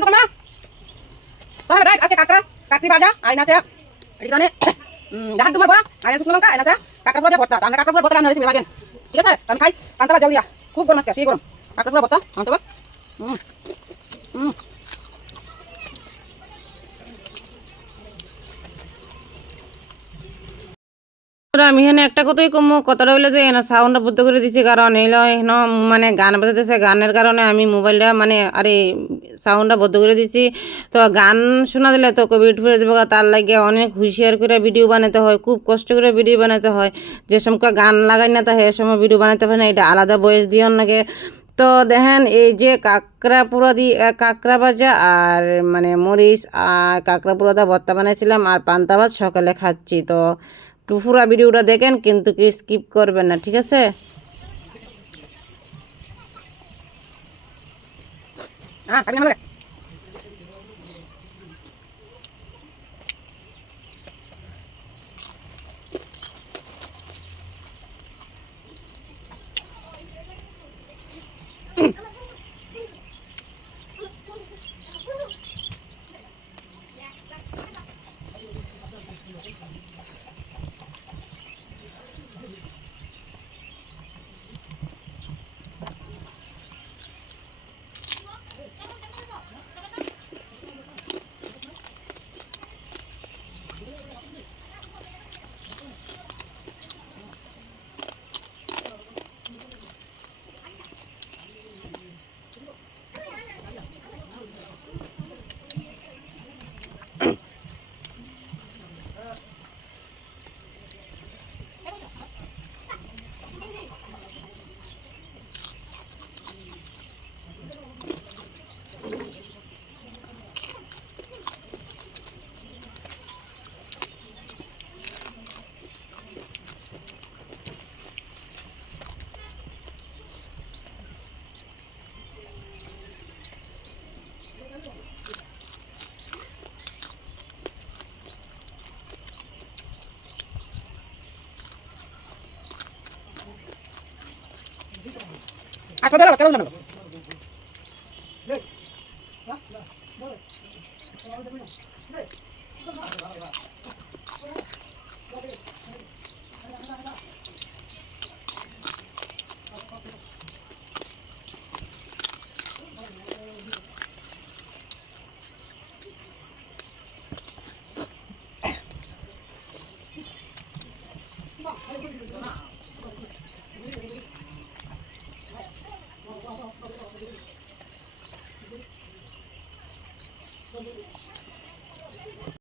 করব তোমরা তাহলে গাইস আজকে কাঁকড়া, কাঁকড়ি ভাজা আয়না চা এখানে ডাহান ডুমার বড়া আয়না শুকনো লঙ্কা ঠিক আছে? আমি খাই আনতে পারো খুব গরম আছে সেই গরম। কাঁকড়া ভর্তা আনতে পারো হুম হুম আমি এখানে একটা কথাই কমো, কথাটা হইল যে এনে সাউন্ডটা বন্ধ করে দিছি, কারণ এইলো এখানে মানে গান বাজাতেছে, গানের কারণে আমি মোবাইলটা মানে আরে সাউন্ডটা বদ্ধ করে দিছি। তো গান শোনা দিলে তো কোভিড ফিরে যাবে, তার লাগে অনেক হুঁশিয়ার করে ভিডিও বানাতে হয়, খুব কষ্ট করে ভিডিও বানাতে হয়। যে সময় গান লাগাই না, তা সে সময় ভিডিও বানাতে পারে না, এটা আলাদা বয়স দিও নাকি তো দেখেন, এই যে কাঁকড়া পুরো দি কাঁকড়া ভাজা আর মানে মরিচ আর কাঁকড়া পুরোটা ভর্তা বানাইছিলাম, আর পান্তা ভাত সকালে খাচ্ছি। তো টুফুরা ভিডিওটা দেখেন কিন্তু কি স্কিপ করবেন না ঠিক আছে হ্যাঁ అక్కడ అక్కడ ఉన్నాను Come on,